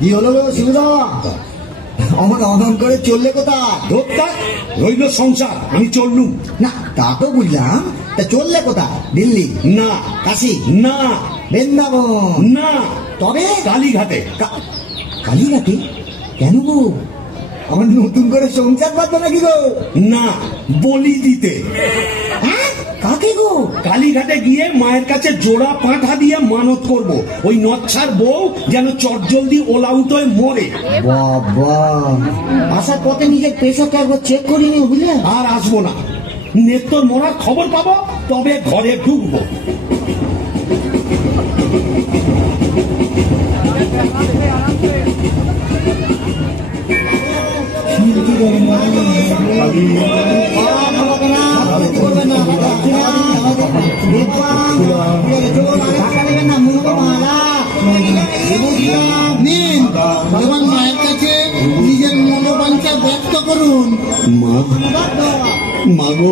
কি হলো শিবুদা? অমন অমন করে চললে কোথায়? রইল সংসার, আমি চললুম না। তা তো বুঝলাম, তা চললে কোথায়? দিল্লি না, কাশি না, বৃন্দাবন না, তবে কালীঘাটে। কালীঘাটে? কেন গো? আমার নতুন করে সংসার বাঁধবে নাকি গো? না, বলি দিতে। কাকে গো? কালীঘাটে গিয়ে মায়ের কাছে জোড়া পাঁঠা দিয়ে মানত করব, ওই নচ্ছার বউ যেন চটজলদি ওলাউট হয়ে মরে। বাবা, আসার পথে নিজের প্রেশারটা একবার চেক করিনি বুঝলে? আর আসবো না, নেত্তর মরার খবর পাবো তবে ঘরে ঢুকবো। মায়ের কাছে নিজের মনোবাঞ্ছা ব্যক্ত করুন। মা গো,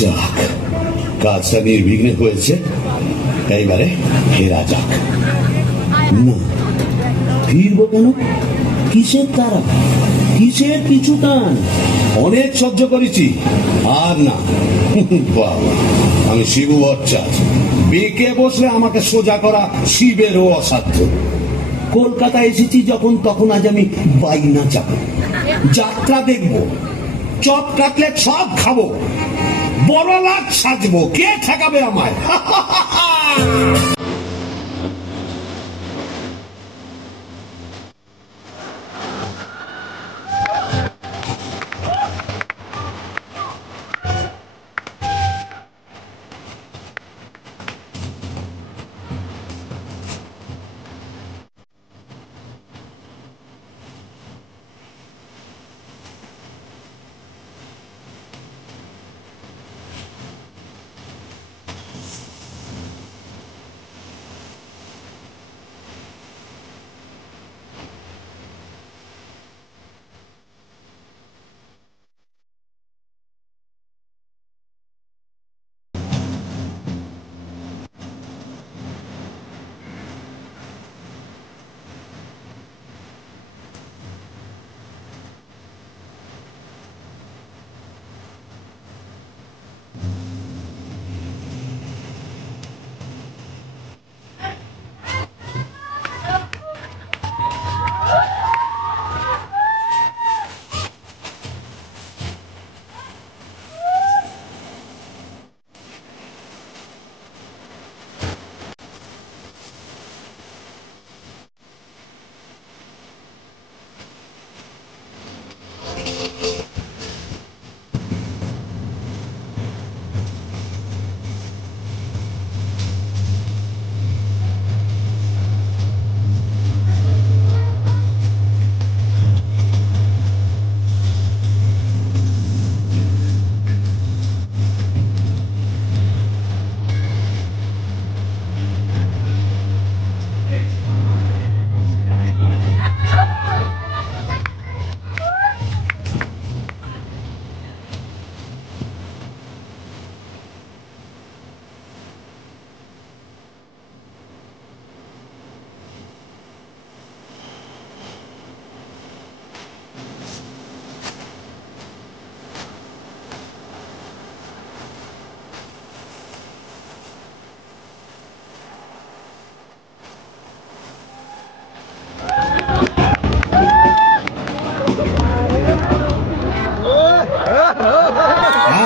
যাক, কাজটা নির্বিঘ্নে হয়েছে, এইবারে ফেরা যাক। না, ফিরবো কেন? কিসের তারা, কিসের কিছু টান? অনেক সহ্য করেছি, আর না। বাবা, আমি শিবু ভট্টাচার্য, বেঁকে বসলে আমাকে সোজা করা শিবেরও অসাধ্য। কলকাতা এসেছি যখন, তখন আজ আমি বাইনা যাব, যাত্রা দেখব। চপ কাটলেট সব খাবো, বড় লাট সাজবো, কে ঠেকাবে আমায়?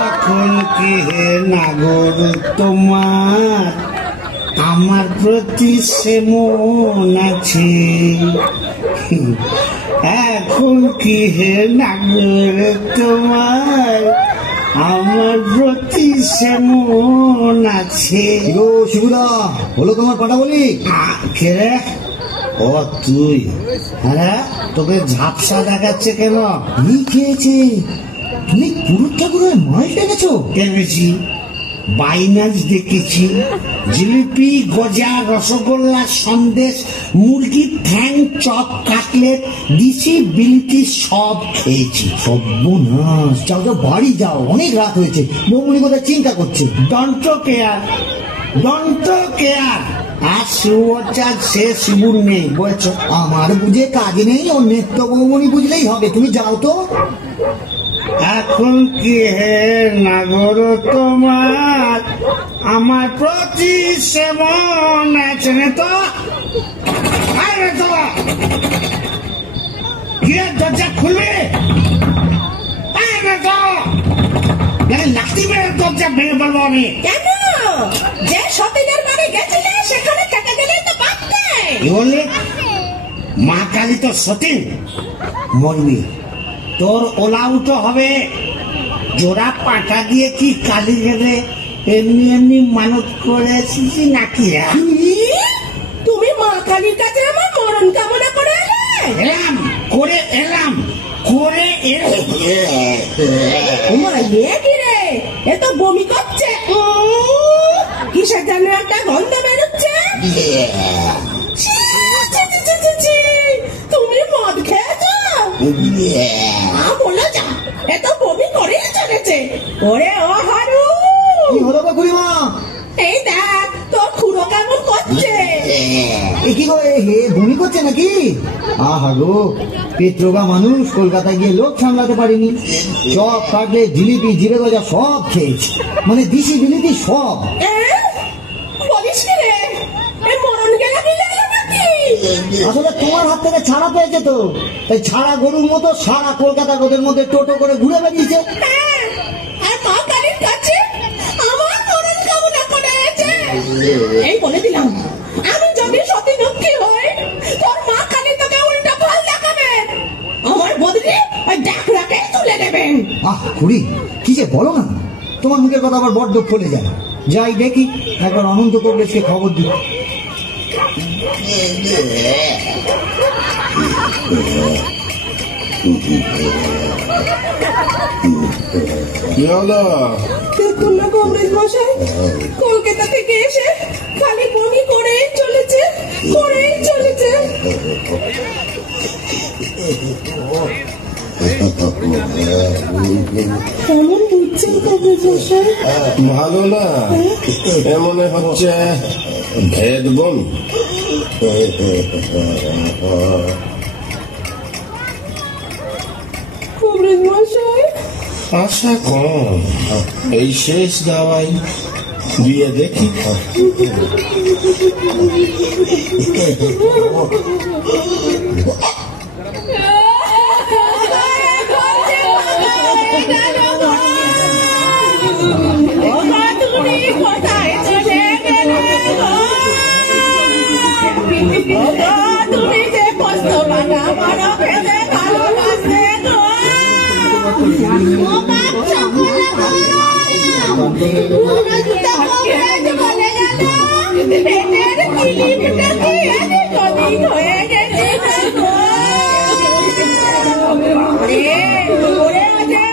এখন কি হে নাগর তোমার আমার প্রতি সেমন আছে? এখন কি হে নাগর তোমার আমার প্রতি সেমন আছে? গো শিবুদা, হলো তোমার পাটা বলি? কে রে? ও তুই? হ্যাঁ, তোকে ঝাপসা দেখাচ্ছে কেন? কি খেয়েছে? তুমি পুরুষ ঠাকুরের মাল টেনেছো? টেনেছি, বাইনাচ দেখেছি, জিলিপি, গজা, রসগোল্লা, সন্দেশ, মুরগির ঠ্যাং, চপ, কাটলেট, দিশি, বিলিতি সব খেয়েছি। সর্বনাশ, যাও যাও বাড়ি যাও, অনেক রাত হয়েছে। বৌমনি কোথায় চিন্তা করছে? Don't care, don't care. আর শিবচাঁদ সে শিবুর নেই, বলছো? আমার বুঝে কাজ নেই, ও নেত্য বৌমনি বুঝলেই হবে। তুমি যাও তো। এখন কি হে নাগর তোমার আমার প্রতি সেমন আছে না তো? আরে তো গিয়ে দরজা খুলবে? আরে তো লাঠি মেরে দরজা ভেঙে পড়বো আমি। কেন? যে সতীনের বাড়ি গেছিলে সেখানে থেকে দিলেই তো পারতে। কি বললি? মা কালী তো সতীন, মরবি, তোর ওলাউটো হবে। জোড়া পাটা দিয়ে কি কালী গেলে এমনি এমনি মানত করে এসেছি নাকি? তুমি মা কালীর কাছে আমার মরণ কামনা করে এলাম করে এলাম করে তোমার কি রে? এ তো বমি করছে, কিসের যেন একটা গন্ধ বেরোচ্ছে। তুমি মদ খেয়েছো? বলো যা, এ তো বমি করে চলেছে। ওরে ও হারু, কি হলো গো খুড়িমা? এই দেখ তোর খুড়ো কেমন করছে। এ কি গো, হে বমি করছে নাকি? আহা গো, পেট্রোগা মানুষ, কলকাতায় গিয়ে লোক সামলাতে পারিনি। চপ, কাটলেট, জিলিপি, জিরে গজা সব খেয়েছি, মানে দিশি বিলিতি সব। বলিস কি রে? এ মরণ গেলা দিলে এলো নাকি? আসলে তোমার হাত থেকে ছাড়া পেয়েছে তো, তাই ছাড়া গরুর মতো সারা কলকাতা রোদের মধ্যে টোটো করে ঘুরে বেরিয়েছে। হ্যাঁ, আর মা কালীর কাছে আমার মরণ কামনা করেছে। এই বলে দিলাম, আমি যদি সতী লক্ষ্মী হই, তোর মা কালী তোকে উল্টা ফল দেখাবে। আমার বদলে ওই ডাকরাকে তুলে দেবেন। আহ খুড়ি, কি যে বলো না, তোমার মুখের কথা আবার বড্ড ফলে যায়। যাই দেখি, একবার অনন্ত কংগ্রেসকে খবর দিই। কি হলো? দেখুন না কংগ্রেস মশাই, কলকাতা থেকে এসে খালি বমি করেই চলেছে। কেমন বুঝছেন কংগ্রেস মশাই? ভালো না, এমনে হচ্ছে ভেদ বোন। কংগ্রেস মশাই, আশা কম, এই শেষ দাওয়াই দিয়ে দেখি। তুমি কোথায় চলে গেলে? তুমি যে কষ্ট বানা বড় ফেলে ভালোবাসে গো। পেটের কিলিপটা কি কদিন হয়ে গেছে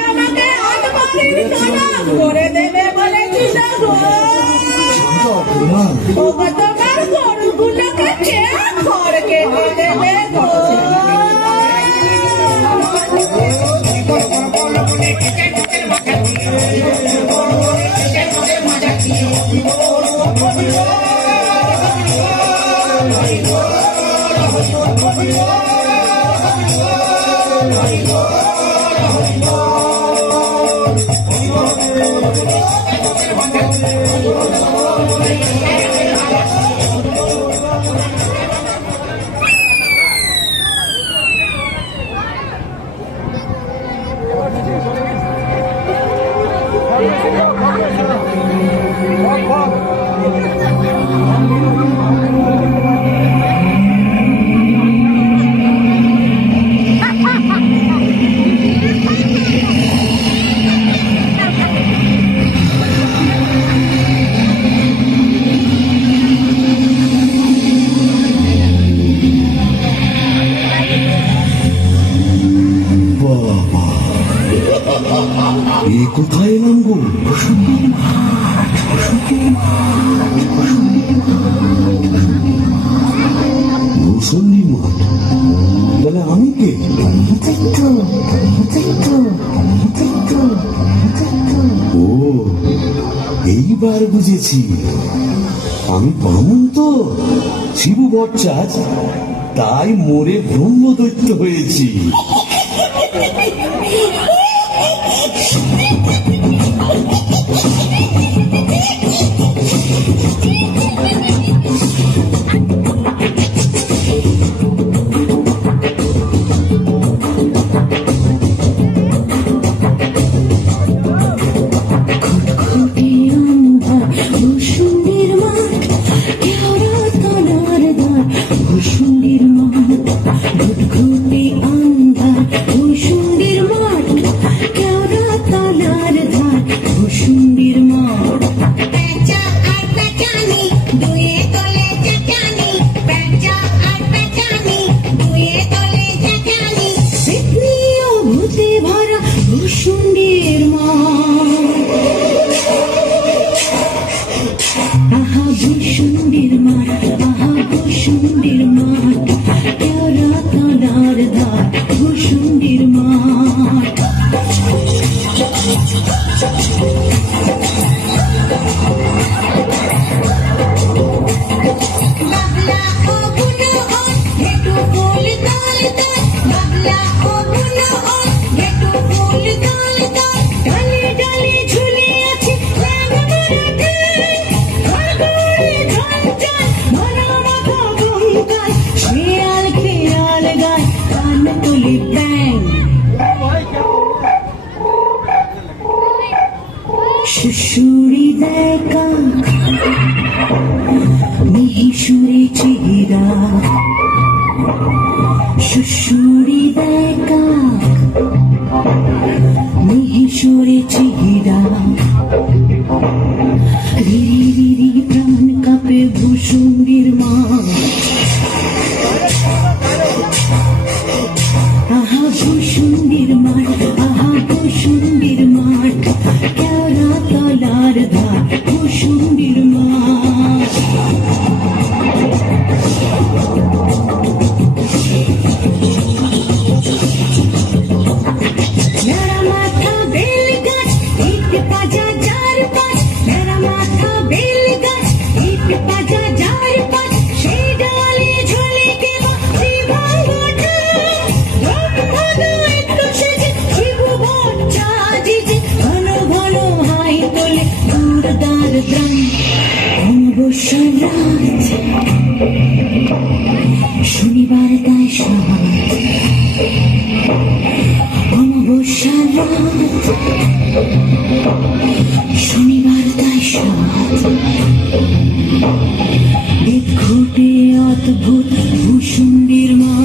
আমাকে করে দেবে বলেছিল গো। তোমার গরুগুলোকে খড় কেটে দেবে গো। কোথায় এলাম গো? মুসল্লি মাঠ, বলে আমি কে? ও, এইবার বুঝেছি, আমি বামুন তো, শিবু বটচাঁচ, তাই মোরে ব্রহ্মদৈত্য হয়েছি। সুশুরি দেখা মিহিসুরে চিরা সুশুরি দেখা মিহিসুরে চিরা রিরি রিরি প্রাণ কাপে ভূষুণ্ডির মা আহা ভূষুণ্ডির মাঠ আহা ভূষুণ্ডির মাঠ কেওড়া তলার ধার ভূষুণ্ডির মাঠ মেরা মাথা বেল গাছ ইট পাজা যার পাশ মেরা মাথা বেল গাছ ইট পাজা যার পাশ সেই ডালে ঝুলে কেবা জীবন ঘটা রোগ ভাগা একটু সেজে জীবন চাজিজে ঘন ঘন হাই তোলে দুর্দার গ্রাম অমাবস্যার রাত শনিবার তাই সাত অমাবস্যার রাত শনিবার তাই সাত ঘটে অদ্ভুত ভূষুণ্ডির মা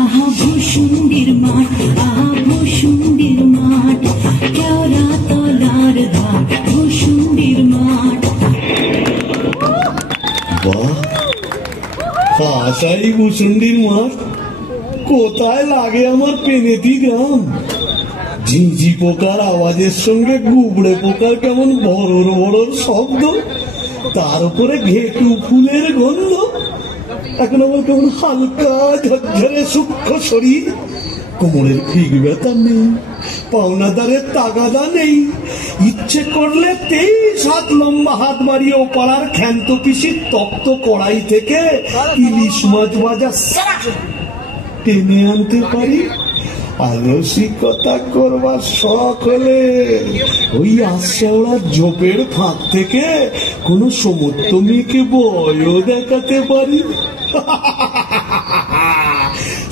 আহা ভূষুণ্ডির মাঠ আহা ভূষুণ্ডির মাঠ কেওড়া তলার ধার ভূষুণ্ডির মাঠ বাহ, আশাই ভূষুণ্ডির মাঠ কোথায় লাগে আমার পেনেতি গ্রাম। ঝিঁঝি পোকার আওয়াজের সঙ্গে গুবড়ে পোকার কেমন বড়র বড়র শব্দ, তার উপরে ঘেটু ফুলের গন্ধ। এখন আমার কেমন হালকা ঝরঝরে সূক্ষ্ম শরীর, কোমরের ফিক ব্যথা নেই, পাওনাদারের তাগাদা নেই। ইচ্ছে করলে 23 হাত লম্বা হাত বাড়িয়ে ও পাড়ার ক্ষান্ত পিসির তপ্ত কড়াই থেকে ইলিশ মাছ ভাজা টেনে আনতে পারি। আর রসিকতা করবার শখ হলে ওই আশাওড়ার ঝোপের ফাঁক থেকে কোন সমর্থ মেয়েকে বয়ও দেখাতে পারি।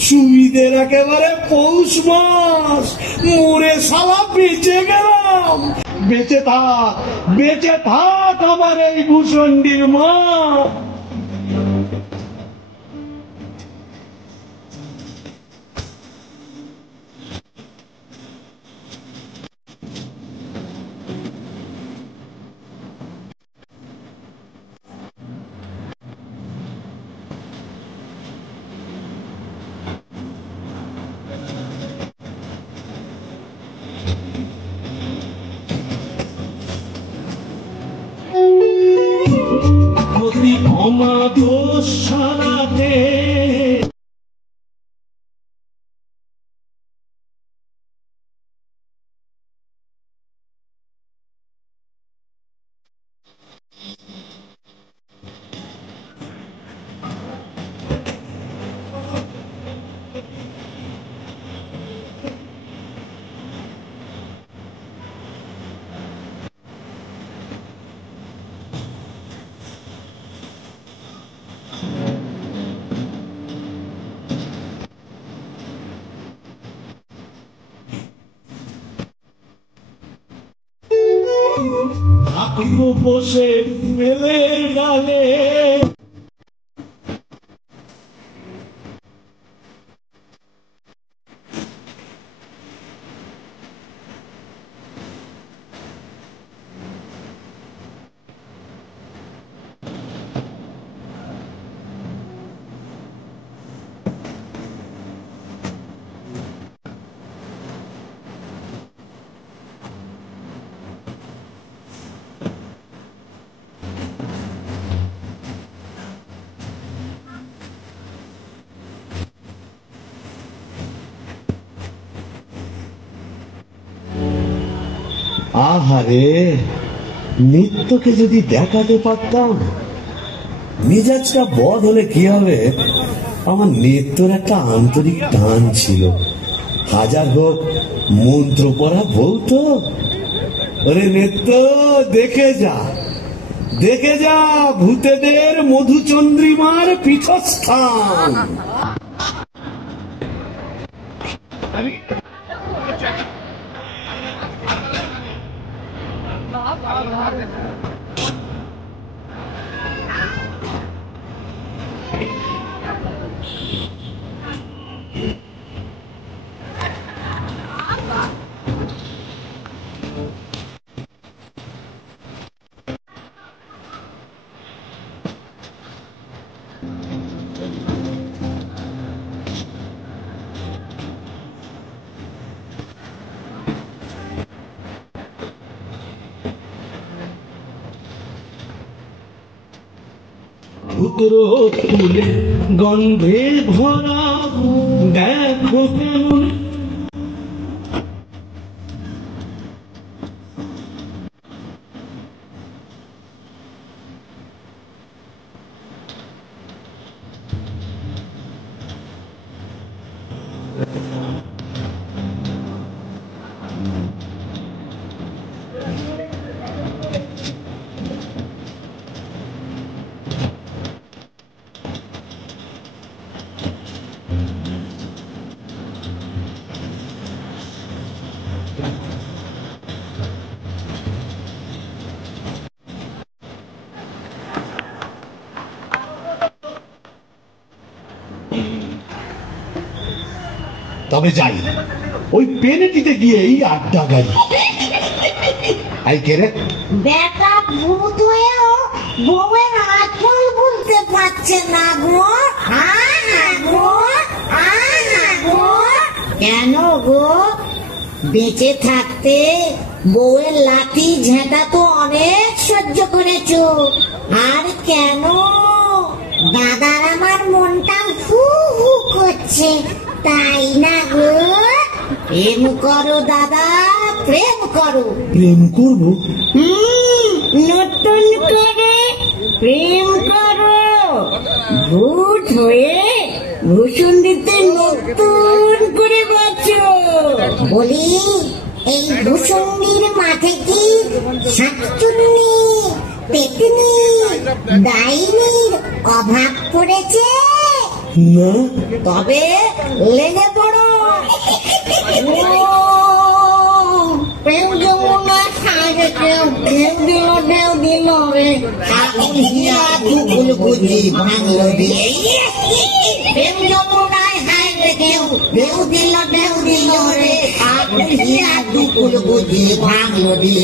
সুবিধের একেবারে পৌষ মাস, মোরে শালা বেঁচে গেলাম। বেঁচে থাক আমার এই ভূষণ্ডির মা। অমাবস্যাতে বসে মেলের ডালে আহারে, নিত্যকে যদি দেখাতে পারতাম। মেজাজটা বদ হলে কি হবে, আমার নিত্যর একটা আন্তরিক টান ছিল। হাজার হোক মন্ত্র পড়া বউ তো। ওরে নিত্য, দেখে যা ভূতেদের মধুচন্দ্রিমার পীঠস্থান। উত্তর ফুলে গন্ধে ভরা দেখো কেমন তবে যাই ওই পেনেটিতে গিয়েই আড্ডা গাড়ি আই কে রে বেটা ভূত হয়েও বউয়ের আঁচল বুনতে পারছে না গো। কেন গো? বেঁচে থাকতে বউয়ের লাঠি ঝেঁটা তো অনেক সহ্য করেছো, আর কেন? দাদার আমার মনটা হু হু করছে, তাই না গো? প্রেম করো দাদা, প্রেম করো। প্রেম করবো? নতুন করে প্রেম করো। ভূত হয়ে ভূষণ্ডিতে নতুন করে বাঁচো। বলি, এই ভূষণ্ডির মাঠে কি শাকচুন্নি, পেতনি, ডাইনির অভাব পড়েছে? না। তবে লেগে পড়ো। প্রেম যমুনা সাজে কেউ ঢেউ দিল, ঢেউ দিল রে। আগুন হিয়া দুগুল বুঝি ভাঙল রে। প্রেম যমুনায় সাজে কেউ ঢেউ দিল, ঢেউ দিল রে। আগুন হিয়া দুগুল বুঝি ভাঙল রে।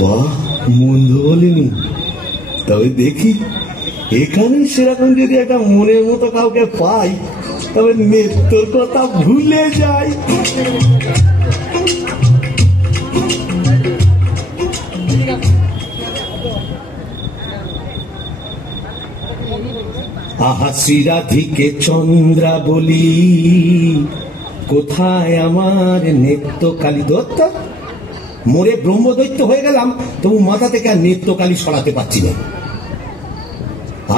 বাহ, মন্দ বলিনি। তবে দেখি এখানে সেরকম যদি একটা মনের মতো কাউকে পাই, তবে নেত্রর কথা ভুলে যাই। আহা শ্রীরাধিকে চন্দ্রা বলি, কোথায় আমার নেত্রকালী দত্ত? মোরে ব্রহ্মদৈত্য হয়ে গেলাম, তবু মাথা থেকে আর নেত্রকালী সরাতে পারছি না।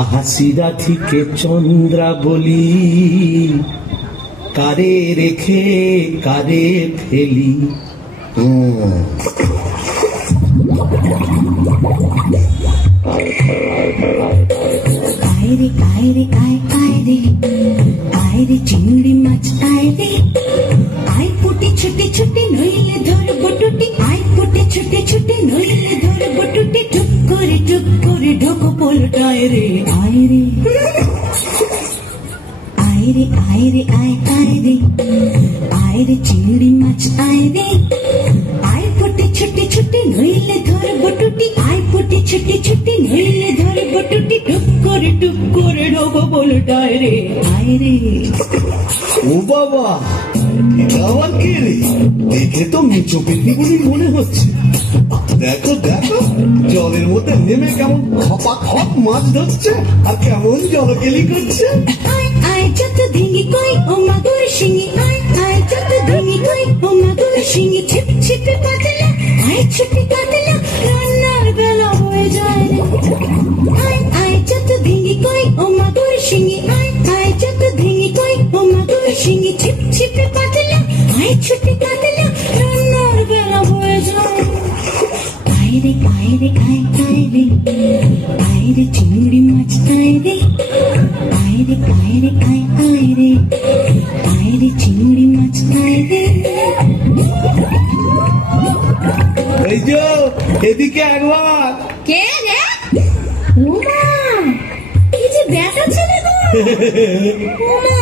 আহা শ্রীরাধিকে চন্দ্রা বলি, কারে রেখে কারে ফেলি। আয়রে আয়রে আয় আয়রে, আয়রে চিংড়ি মাছ আয়রে। আয় পুটি ছুটি ছুটি নইলে ধরব টুটি। আয় পুটি ছুটি ছুটি নইলে ধরব টুটি। টুক করে ঢোকো পোলটায় রে। আয়রে আয়রে আয়রে আয় আয়রে, আয়রে চিংড়ি মাছ আয়রে। আয় পুটি ছুটি ছুটি নইলে ধরব টুটি। আয় পুটি ছুটি ছুটি নইলে ধরব টুটি। টুক করে ঢোকো পোলটায় রে। আয়রে ও বাবা, এটা আবার কে রে? দেখে তো মেচো পেতনি মনে হচ্ছে। দেখো দেখো, জলের মধ্যে নেমে কেমন খপা খপ মাছ ধরছে, আর কেমন জলকেলি করছে। আয় আয় যত ধিঙ্গি কই ও মাগুর শিঙি। আয় আয় যত ধিঙ্গি কই ও মাগুর শিঙি। ছিপ ছিপে কাতলা, আয় ছিপে কাতলা, রান্নার বেলা হয়ে যায় রে। আয় আয় যত ধিঙ্গি কই ও মাগুর শিঙি। আয় আয় যত ধিঙ্গি কই ও মাগুর শিঙি। ছিপ ছিপে কাতলা, আয় ছিপে কাতলা, রান্নার বেলা হয়ে যায়। আয়রে আয়রে আয় আয়রে, আয়রে চিংড়ি মাছ আয়রে। আয়রে আয়রে আয় আয়রে, আয়রে চিংড়ি মাছ আয়রে। এদিকে একবার। কে রে? ওমা, এই যে বেটা ছেলে গো। ওমা,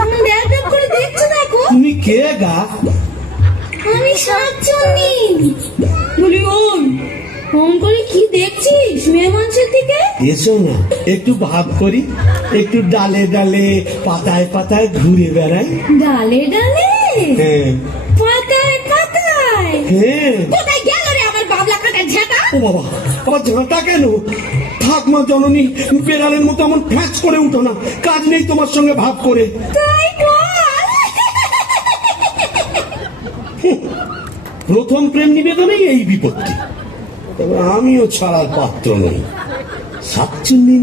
আমি ব্যাগ করে দেখছি দেখো। তুমি কে গা? আমি শাকচুন্নি। বলি ওই ফোন করে কি দেখছিস মেয়ে মানুষের দিকে? এসো না একটু ভাব করি, একটু ডালে ডালে পাতায় পাতায় ঘুরে বেড়াই। ডালে ডালে হ্যাঁ পাতায় পাতায়। হ্যাঁ। কোথায় গেল রে আমার বাবলা কাটা ঝাঁটা? ও বাবা, আবার ঝাঁটা কেন? থাক মা জননী, বেড়ালের মতো এমন ফ্যাঁচ করে উঠো না, কাজ নেই তোমার সঙ্গে ভাব করে। তাই বল। প্রথম প্রেম নিবেদনেই এই বিপত্তি, তবে আমিও ছাড়ার পাত্র নই। শাকচুন্নি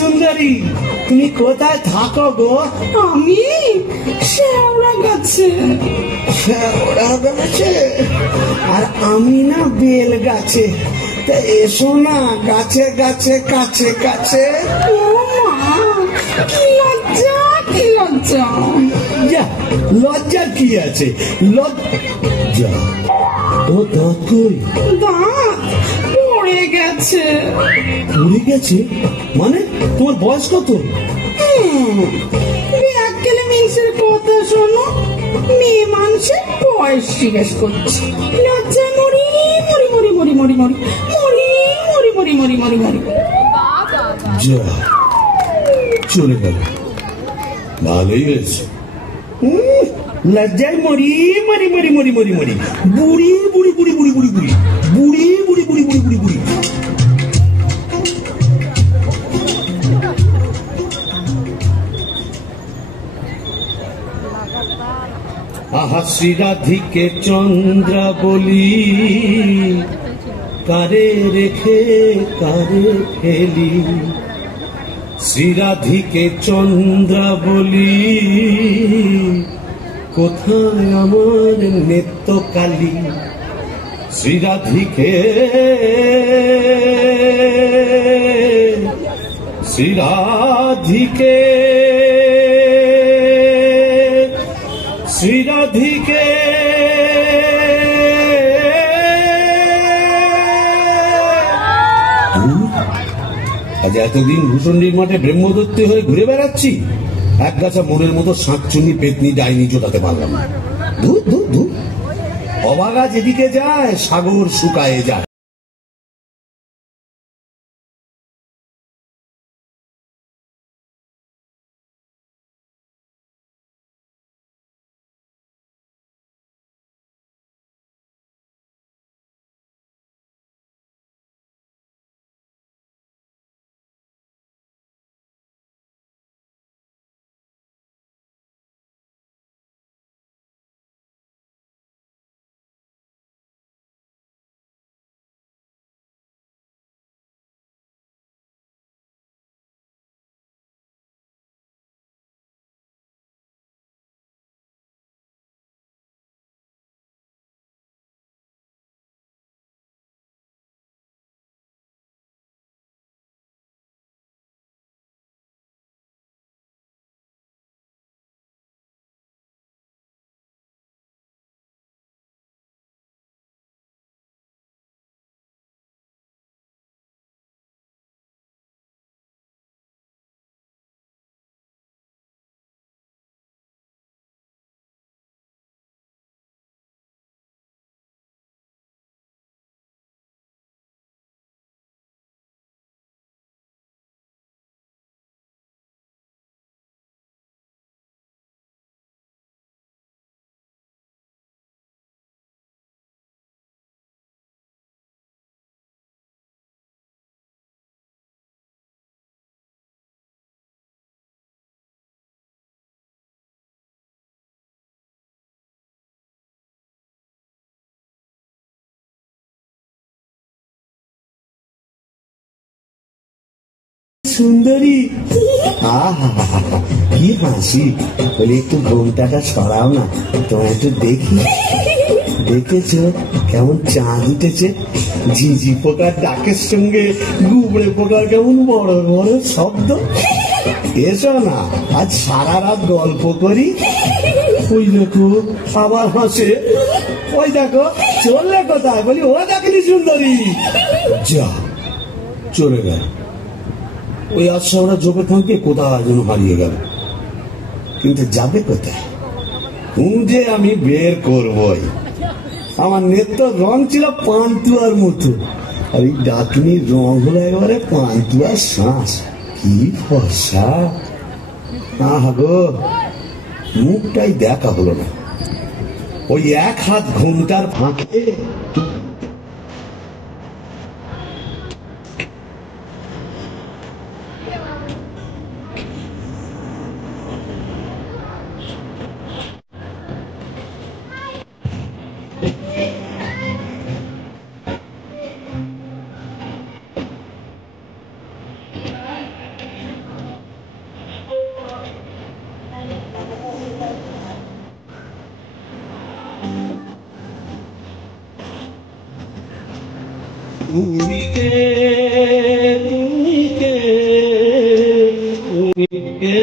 সুন্দরী, তুমি কোথায় থাকো গো? আমি শেওড়া গাছে। ওরা গাছে? আর আমি না বেল গাছে। তা এসো না গাছে গাছে কাছে কাছে। ও মা, কি লজ্জা কি লজ্জা। যা, লজ্জা কি আছে? লজ্জা ও দাঁত কই? দাঁত পড়ে গেছে। পড়ে গেছে মানে? তোমার বয়স কত? ব্যাককেলে মিক্সের কথা শোনো, মেয়ে মানুষের বয়স জিজ্ঞেস করছে। লজ্জায় মরি মরি মরি মরি মরি মরি মরি মরি মরি মরি মরি মরি। যা, চলে গেল। ভালোই হয়েছে। লজ্জায় মরি মরি মরি মরি মরি মরি বুড়ি বুড়ি বুড়ি বুড়ি বুড়ি বুড়ি বুড়ি বুড়ি বুড়ি বুড়ি বুড়ি বুড়ি। আহা শ্রীরাধিকে চন্দ্রা বলি, কারে রেখে কারে ফেলি। শ্রীরাধিকে চন্দ্রা বলি, কোথায় আমার নেত্রকালী। শ্রীরাধিকে শ্রীরাধিকে শ্রীরাধিকে আজ এতদিন ভূষণ্ডির মাঠে ব্রহ্মদত্তে হয়ে ঘুরে বেড়াচ্ছি, এক গাছা মনের মতো শাঁকচুন্নি পেতনি ডাইনি জোটাতে পারলাম না। ধুর ধুর ধুর, অবাগা যেদিকে যায় সাগর শুকায়ে যায়। সুন্দরী। কি হাসি, বলি একটু ঘোমটাটা সরাও না, তোমায় একটু দেখি। দেখেছ কেমন চাঁদ উঠেছে, ঝিঝি পোকার ডাকের সঙ্গে গুবড়ে পোকার কেমন বড় বড় শব্দ। এসো না আজ সারা রাত গল্প করি। ওই দেখো আবার হাসে, ওই দেখো চললে কোথায়, বলি ও দেখেনি সুন্দরী, যা চলে গেল। ওই আচ্ছা ওরা জোপে থাকবে কোথায় যেন হারিয়ে গেল, কিন্তু যাবে কোথায় খুঁজে আমি বের করবই। আমার নেত্র রং ছিল পান্তুয়ার মতো, আর এই ডাকিনীর রং হলো একেবারে পান্তুয়ার শ্বাস। কি ফর্সা, গো মুখটাই দেখা হলো না। ওই এক হাত ঘুমটার ফাঁকে তুমি কে, তুমি কে, তুমি কে।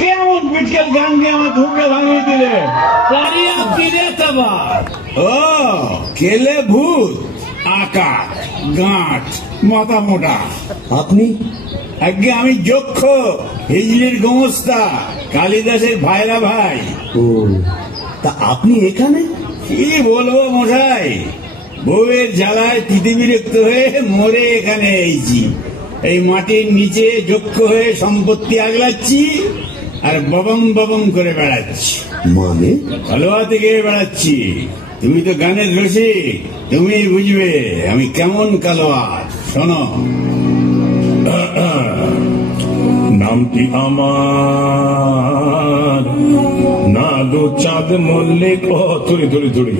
কেমন পিটকেল গান দিয়ে আমার ঘুমকে ভাঙিয়ে দিলে? ও কেলে ভূত, আকা গাঁট মাথা মোটা। আপনি? আগে আমি যক্ষ, হিজলির গোমস্তা, কালিদাসের ভাইরা ভাই। ও তা আপনি এখানে? কি বলবো মশাই, বউয়ের জ্বালায় তিতি বিরক্ত হয়ে মরে এখানে এসেছি। এই মাটির নিচে যক্ষ হয়ে সম্পত্তি আগলাচ্ছি আর ববম ববম করে বেড়াচ্ছি। মানে? ভালো হাতে গেয়ে বেড়াচ্ছি। তুমি তো গানের রসিক, তুমি বুঝবে আমি কেমন কালোয়ার। শোনো, নামটি আমার নাদু চাঁদ মল্লিক। ও তুলি তুলি তুলি।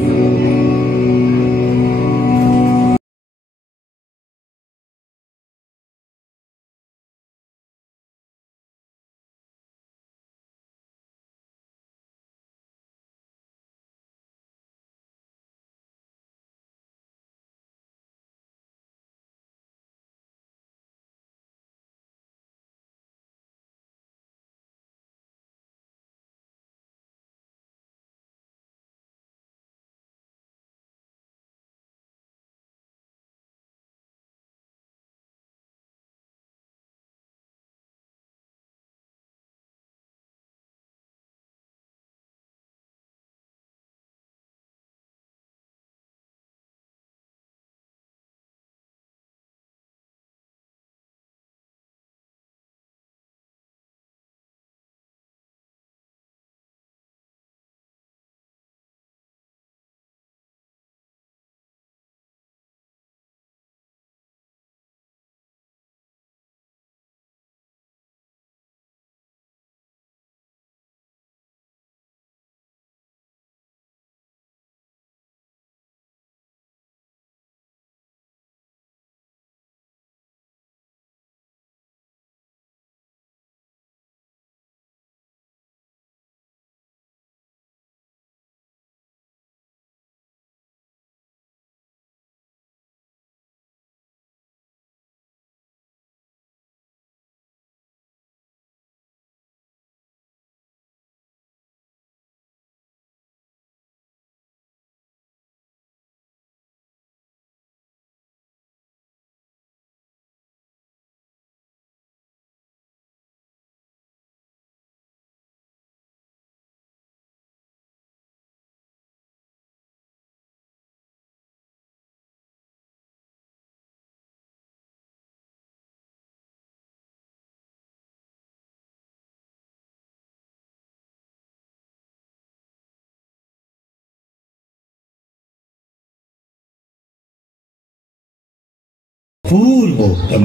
পূর্ব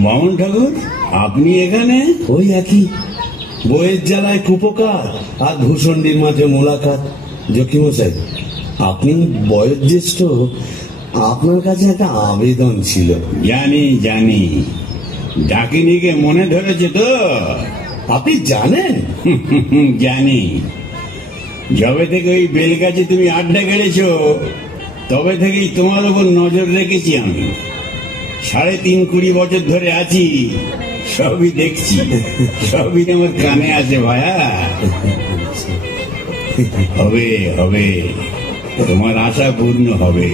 বামন ঠাকুর, আপনি এখানে? ওই একই বইয়ের জ্বালায় কুপকার আর ভূষণ্ডির মাঝে মোলাকাত। জকিমশাই, আপনি বয়োজ্যেষ্ঠ, আপনার কাছে একটা আবেদন ছিল। জানি জানি, ডাকিনিকে মনে ধরেছে তো? আপনি জানেন? জানি। যবে থেকে ওই বেলগাছে তুমি আড্ডা গেড়েছ, তবে থেকেই তোমার উপর নজর রেখেছি আমি। ৩.৫ বছর ধরে আছি, সবই দেখছি, সবই আমার কানে আসে ভায়া। হবে হবে, তোমার আশা পূর্ণ হবে।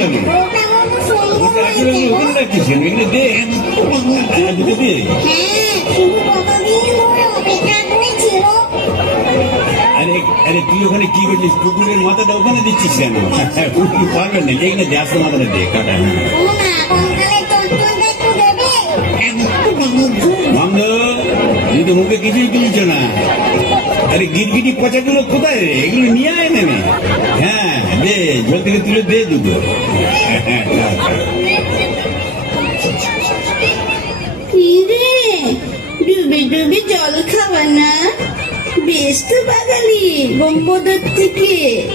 কেন? ওটা কোনো সুন্দর ওটা আসলে হয়েছে গো। ওখানে রাখছিস কেন? এগুলো দে, দুটো দে। হ্যাঁ, শুধু কতদিন ধরে অপেক্ষা করেছিল। আরে আরে তুই ওখানে কি করছিস? কুকুরের মাথাটা ওখানে দিচ্ছিস কেন? কুকুর পারবেন না, এইখানে দে, আসতে মাথাটা দে, কাটা। শোনো না, কঙ্কালের চচ্চড়টা একটু দেবে? একটু দেবে গো। বন্ধ, তুই তো মুখে কিছুই তুলছ না। আরে গিরগিটি পচাগুলো কোথায় রে? এগুলো নিয়ে আয় না। হ্যাঁ দে, জল থেকে তুলে দে দুটো। কি রে, ডুবে ডুবে জল খাওয়া না? বেশ তো বাঙালি বঙ্গোদর থেকে।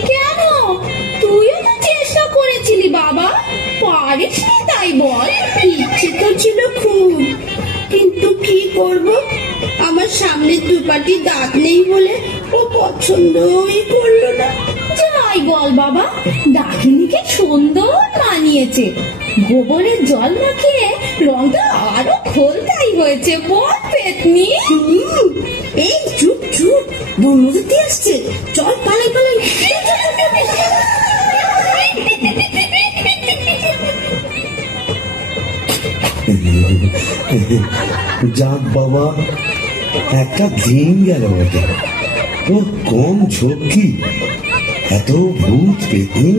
কেন, তুইও তো চেষ্টা করেছিলি বাবা, পারিস না তাই বল? ইচ্ছে তো ছিল খুব, কিন্তু কি করব, আমার সামনে দুপাটি দাঁত নেই বলে ও পছন্দই করলো না। যাই বল বাবা, দাখিনীকে সুন্দর মানিয়েছে। গোবরের জল মাখিয়ে রংটা আরো খোলতাই হয়েছে, বল পেতনি? এই চুপ চুপ, বনমজুতি আসছে, চল পালাই পালাই। যাক বাবা, একটা দিন গেল বটে। ওর কম ঝক্কি, এত ভূত পেতনি,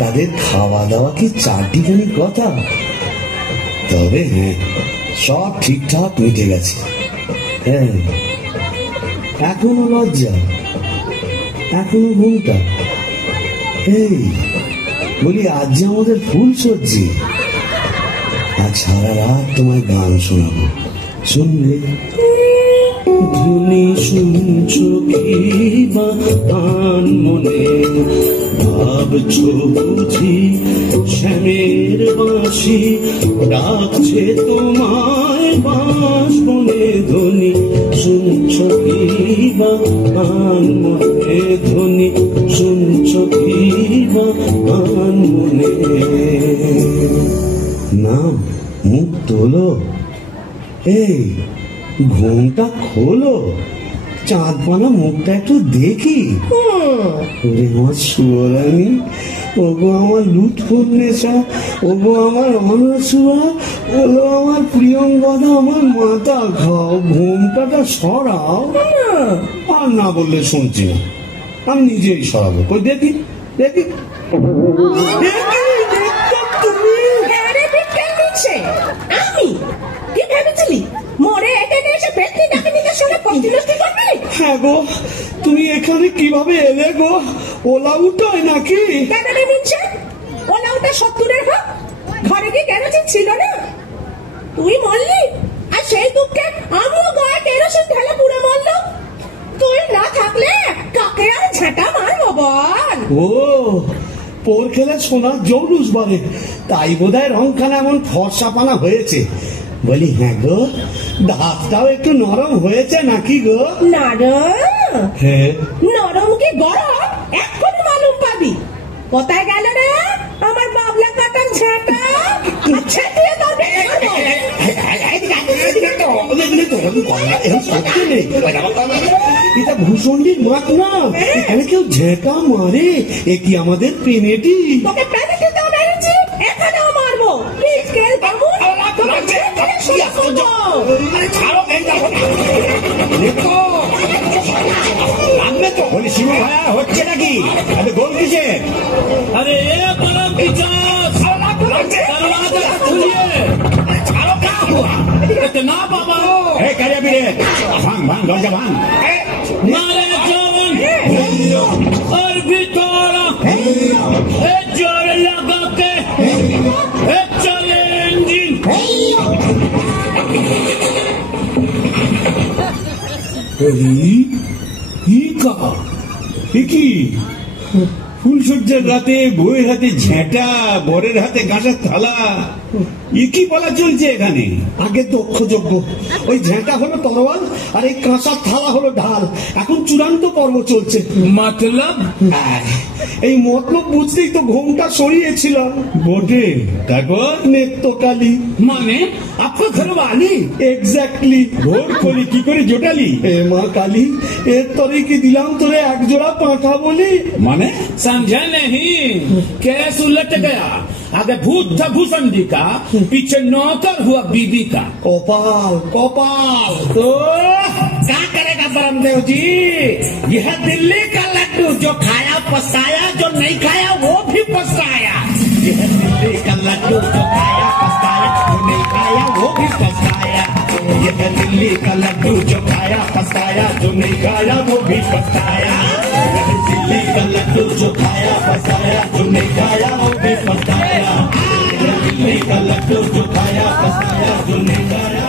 তাদের খাওয়া দাওয়া কি চারটিখানি কথা? তবে হ্যাঁ, সব ঠিকঠাক মিটে গেছে। হ্যাঁ, এখনো লজ্জা, এখনো ঘুমটা। এই বলি, আজ যে আমাদের ফুল সজ্জি, আজ সারা রাত তোমায় গান শোনাবো, শুনবে? ধুনি শুনছো কি বা গান মনে, ভাবছো বুঝি শ্যামের বাঁশি ডাকছে তোমায় বাঁশবনে। ধ্বনি শুনছো কি বা গান মনে, ধ্বনি শুনছো কি বা গান মনে। না, মুখ তোলো, এই ঘুমটা খোলো, চাঁদ পানা মুখটা একটু দেখি। ওরে আমার সুয়ারানি, ওগো আমার লুৎফুর নেশা, ওগো আমার অনসুয়া, ওগো আমার প্রিয়ঙ্গদা, আমার মাথা খাও, ঘুমটাটা সরাও। আর না বললে শুনছি না, আমি নিজেই সরাবো। কই দেখি দেখি আমি কি ভেবেছিলি মরে এখানে এসে পেতনি ডাকিনীদের সঙ্গে পথিলস্তি করবি? হ্যাঁ গো, তুমি এখানে কিভাবে এলে গো? ওলা উঠোয় নাকি? কেন রে মিনছে? ওলা ওটা 70-এর হোক, ঘরে কি কেরোসিন ছিল না? তুই মরলি, আর সেই দুঃখে আমিও গায়ে কেরোসিন ঢেলে পুড়ে মরলো। তুই না থাকলে কাকে আর ঝাঁটা মারবো বল? ও, পোর খেলে সোনার জৌলুস বলে, তাই বোধহয় রংখানা এমন ফর্সাপানা হয়েছে। বলি হ্যাঁ গো, দাঁতটাও একটু নরম হয়েছে নাকি গো? নরম? হ্যাঁ। নরম কি গরম এখন মালুম পাবি। কোথায় গেল রে আমার বাবলা কাটার ঝাঁটা? আচ্ছা তুই তো এটা ভূষণ্ডির মাঠ না, এখানে কেউ ঝেঁকা মারে? এ কি আমাদের পেনেটি? তোকে প্যানিকে দাও মেরেছি, এখানেও মারবো। প্লিজ কেল বাবু, তোকে ঝেঁকে শুয়ে করবো। বলি শিবু ভাইয়া হচ্ছে নাকি? আরে গোল কিসে? अरे ये बड़ा पिचास दरवाजा खुलिए इतना बाबा কারিয়া বিরে, ভাঙ ভাঙ, দরজা ভাঙ। मारे जवान और भितोरा ए जोर लगा के ए चले इंजन। কি ফুলসজ্জার রাতে বউয়ের হাতে ঝেঁটা, বরের হাতে গাঁটার থালা, এ কি বলা চলছে এখানে? আগে দক্ষ যোগ্য, ওই ঝেঁটা হলো তরোয়াল আর এই কাঁসার থালা হলো ঢাল। এখন চূড়ান্ত পর্ব চলছে। मतलब এই মতলব বুঝতেই তো ঘোমটা সরিয়েছিলাম। বটে, তারপর নেত্রকালী माने आपको घर वाली এক্স্যাক্টলি। ভোর কলি কি করে জোটালি? এ মা কালী, এর তরে কি দিলাম তোরে এক জোড়া পাঁঠা বলি? মানে समझा नहीं? केस उलट गया। आगे भूत था भूसंडी का, पीछे नौकर हुआ बीबी का। কপাল কপাল। तो क्या करेगा ब्रह्मदेव जी? यह दिल्ली का लड्डू जो खाया पछताया, जो नहीं खाया वो भी पछताया। यह दिल्ली का लड्डू जो खाया पछताया, जो नहीं खाया वो भी पछताया। यह दिल्ली का लड्डू जो खाया पछताया, जो नहीं खाया वो भी पछताया। यह दिल्ली का लड्डू जो खाया पछताया, जो नहीं खाया वो भी पछताया। यह दिल्ली का लड्डू जो खाया पछताया, जो नहीं खाया